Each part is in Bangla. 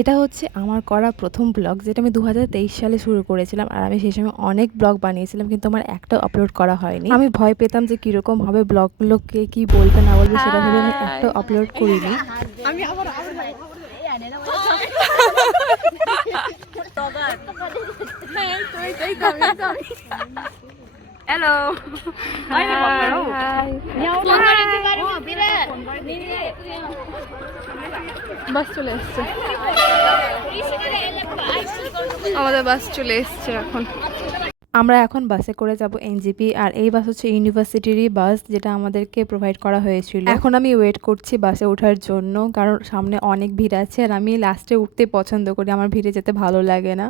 এটা হচ্ছে আমার করা প্রথম ব্লগ, যেটা আমি 2023 সালে শুরু করেছিলাম। আর আমি সেই সময় অনেক ব্লগ বানিয়েছিলাম, কিন্তু আমার একটা আপলোড করা হয়নি। আমি ভয় পেতাম যে কিরকম হবে, ব্লগগুলোকে কি বলবে না বলবে সেটা ভেবে আমি একটা আপলোড করিনি। হ্যালো, বাস চলে এসছে, আমাদের বাস চলে এসছে এখন। আমরা এখন বাসে করে যাব এনজেপি, আর এই বাস হচ্ছে ইউনিভার্সিটিরই বাস, যেটা আমাদেরকে প্রোভাইড করা হয়েছিল। এখন আমি ওয়েট করছি বাসে ওঠার জন্য, কারণ সামনে অনেক ভিড় আছে আর আমি লাস্টে উঠতে পছন্দ করি, আমার ভিড়ে যেতে ভালো লাগে না।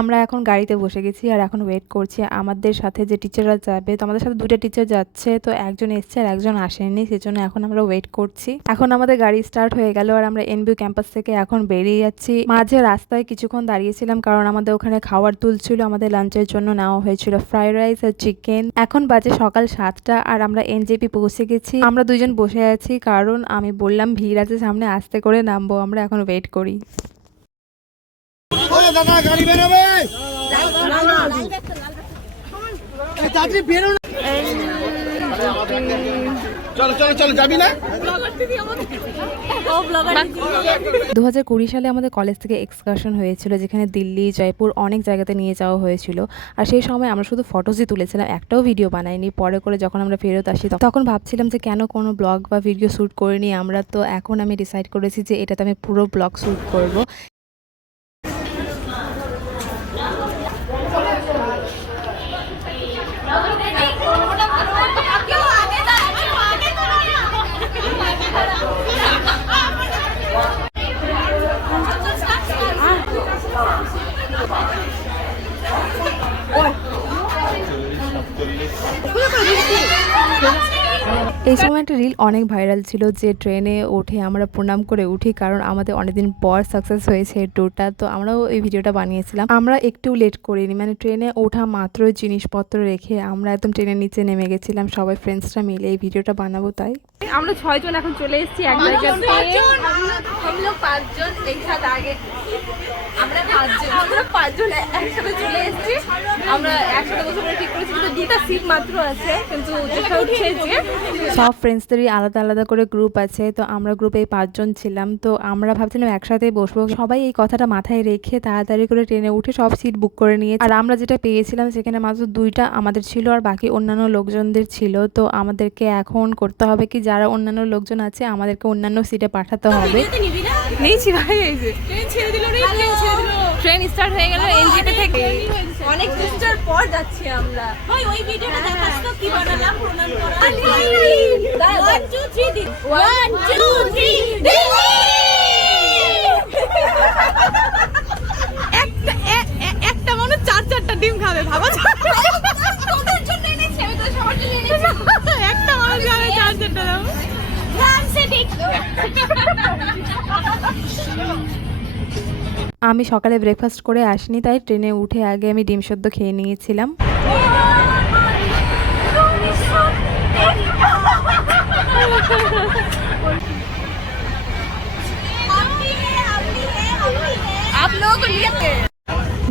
আমরা এখন গাড়িতে বসে গেছি আর এখন ওয়েট করছি আমাদের সাথে যে টিচাররা যাবে। তো আমাদের সাথে দুইটা টিচার যাচ্ছে, তো একজন এসছে আর একজন আসেনি, সেজন্য এখন আমরা ওয়েট করছি। এখন আমাদের গাড়ি স্টার্ট হয়ে গেল আর আমরা এনবিউ ক্যাম্পাস থেকে এখন বেরিয়ে যাচ্ছি। মাঝে রাস্তায় কিছুক্ষণ দাঁড়িয়েছিলাম, কারণ আমাদের ওখানে খাবার তুলছিল, আমাদের লাঞ্চের জন্য নেওয়া হয়েছিল ফ্রাইড রাইস আর চিকেন। এখন বাজে সকাল 7টা আর আমরা এনজেপি পৌঁছে গেছি। আমরা দুজন বসে আছি, কারণ আমি বললাম ভিড় আছে সামনে, আস্তে করে নামবো। আমরা এখন ওয়েট করি। দাদা গাড়ি বেরোবে, চলো চলো চলো, যাবি না? 2020 সালে আমাদের কলেজ থেকে এক্সকারশন হয়েছিল, যেখানে দিল্লি, জয়পুর অনেক জায়গাতে নিয়ে যাওয়া হয়েছিল। আর সেই সময় আমরা শুধু ফটোসই তুলেছিলাম, একটাও ভিডিও বানাইনি। পরে করে যখন আমরা ফেরত আসি তখন ভাবছিলাম যে কেন কোনো ব্লগ বা ভিডিও শ্যুট করিনি আমরা। তো এখন আমি ডিসাইড করেছি যে এটাতে আমি পুরো ব্লগ শ্যুট করব। এই সময় একটা রিল অনেক ভাইরাল ছিল, যে ট্রেনে উঠে আমরা প্রণাম করে উঠি, কারণ আমাদের অনেকদিন পর সাকসেস হয়েছে এই ট্যুরটা। তো আমরাও এই ভিডিওটা বানিয়েছিলাম। আমরা একটু লেট করিনি, মানে ট্রেনে ওঠা মাত্র জিনিসপত্র রেখে আমরা একদম ট্রেনের নিচে নেমে গেছিলাম সবাই ফ্রেন্ডসরা মিলে এই ভিডিওটা বানাবো। তাই আমরা 6 জন এখন চলে এসেছি এক জায়গাতে। আমরা 5 জন একসাথে আগে, আমরা 5 জন একসাথে চলে এসেছি। আমরা একসাথে বসে ঠিক করেছি, কিন্তু 2টা সিট মাত্র আছে, কিন্তু যেটা হচ্ছে যে সব ফ্রেন্ডসদেরই আলাদা আলাদা করে গ্রুপ আছে। তো আমরা গ্রুপে 5 জন ছিলাম, তো আমরা ভাবছিলাম একসাথে বসবো। সবাই এই কথাটা মাথায় রেখে তাড়াতাড়ি করে ট্রেনে উঠে সব সিট বুক করে নিয়ে, আর আমরা যেটা পেয়েছিলাম সেখানে মাত্র 2টা আমাদের ছিল আর বাকি অন্যান্য লোকজনদের ছিল। তো আমাদেরকে এখন করতে হবে কি, যারা অন্যান্য লোকজন আছে আমাদেরকে অন্যান্য সিটে পাঠাতে হবে। নিয়েছি ভাই, এই যে ট্রেন ছেড়ে দিল, ট্রেন স্টার্ট হয়ে গেল এনজিপি থেকে। অনেক দিনের পর যাচ্ছি আমরা। ওই ভিডিওটা দেখাস তো কি বানালাম প্রণাম করা। 1 2 3 দিন, 1 2 3 একটা মানুষ 4-4টা ডিম খাবে, ভাবো। তোদের জন্য এনেছি, আমি তো সবার জন্য এনেছি। একটা মানুষ খাবে 4-4টা দাও। আমি সকালে ব্রেকফাস্ট করে আসিনি, তাই ট্রেনে উঠে আগে আমি ডিম সেদ্ধ খেয়ে নিয়েছিলাম।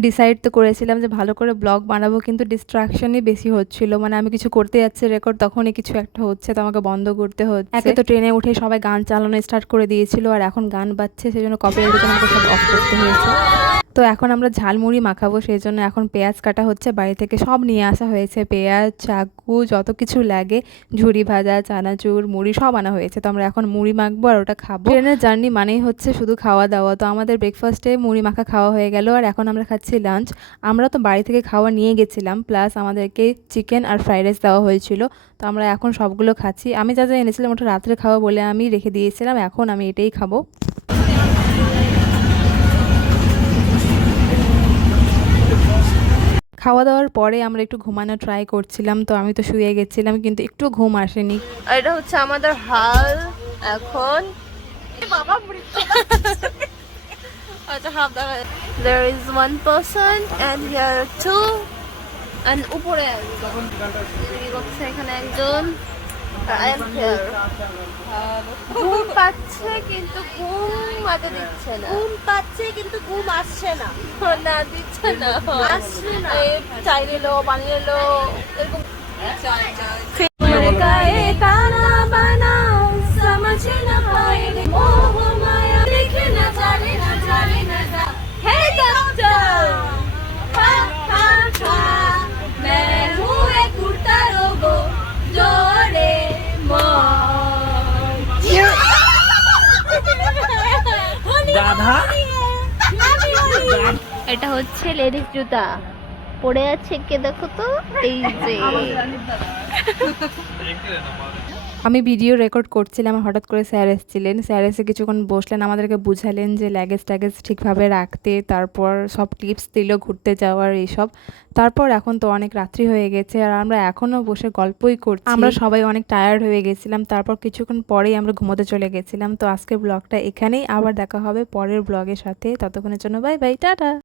ডিসাইড তো করেছিলাম যে ভালো করে ব্লগ বানাবো, কিন্তু ডিস্ট্রাকশনই বেশি হচ্ছিল। মানে আমি কিছু করতে যাচ্ছি রেকর্ড, তখনই কিছু একটা হচ্ছে, তো আমাকে বন্ধ করতে হচ্ছে। একে তো ট্রেনে উঠে সবাই গান চালানো স্টার্ট করে দিয়েছিল, আর এখন গান বাজছে, সেজন্য কপিরাইট জন্য আমাকে সব অফ করতে হয়েছে। তো এখন আমরা ঝালমুড়ি মাখাবো, সেই জন্য এখন পেঁয়াজ কাটা হচ্ছে। বাড়ি থেকে সব নিয়ে আসা হয়েছে, পেঁয়াজ, চাকু, যত কিছু লাগে, ঝুড়ি ভাজা, চানাচুর, মুড়ি সব আনা হয়েছে। তো আমরা এখন মুড়ি মাখবো আর ওটা খাবো। ট্রেনের জার্নি মানেই হচ্ছে শুধু খাওয়া দাওয়া। তো আমাদের ব্রেকফাস্টে মুড়ি মাখা খাওয়া হয়ে গেল, আর এখন আমরা খাচ্ছি লাঞ্চ। আমরা তো বাড়ি থেকে খাওয়া নিয়ে গেছিলাম, প্লাস আমাদেরকে চিকেন আর ফ্রাইড রাইস দেওয়া হয়েছিল। তো আমরা এখন সবগুলো খাচ্ছি। আমি যা যা এনেছিলাম ওটা রাত্রে খাওয়া বলে আমি রেখে দিয়েছিলাম, এখন আমি এটাই খাবো। খাওয়া দাওয়ার পরে আমরা একটু ঘুমানো ট্রাই করছিলাম, তো আমি তো শুয়ে গেছিলাম, কিন্তু একটু ঘুম আসেনি। এটা হচ্ছে আমাদের হল, এখন বাবা আচ্ছা হাফ দেখা there is one person and here are two and উপরে একজন এখানে একজন I am here ঘুম পাচ্ছে কিন্তু ঘুম আগে দিচ্ছে না ঘুম পাচ্ছে কিন্তু ঘুম আসছে না না দিচ্ছে না আসছে না চাইলে লো পানি এলো এরকম मेरे काए ताना बना समझ न पाए मोह माया देखे न जाने न जाने न जा हे डॉक्टर हा हा हा मैं हूँ एक उड़ता रोबो जोड़े গাধা এটা হচ্ছে লেডিস জুতা পড়ে আছে কে দেখো তো এই যে আমি ভিডিও রেকর্ড করছিলাম আর হঠাৎ করে স্যার এসেছিলেন। স্যার এসে কিছুক্ষণ বসলেন, আমাদেরকে বুঝালেন যে লাগেজ ট্যাগেজ ঠিকভাবে রাখতে, তারপর সব টিপস দিল ঘুরতে যাওয়ার এইসব। তারপর এখন তো অনেক রাত্রি হয়ে গেছে আর আমরা এখনও বসে গল্পই করছি। আমরা সবাই অনেক টায়ার্ড হয়ে গেছিলাম, তারপর কিছুক্ষণ পরেই আমরা ঘুমোতে চলে গেছিলাম। তো আজকের ব্লগটা এখানেই, আবার দেখা হবে পরের ব্লগের সাথে। ততক্ষণের জন্য বাই বাই, টাটা।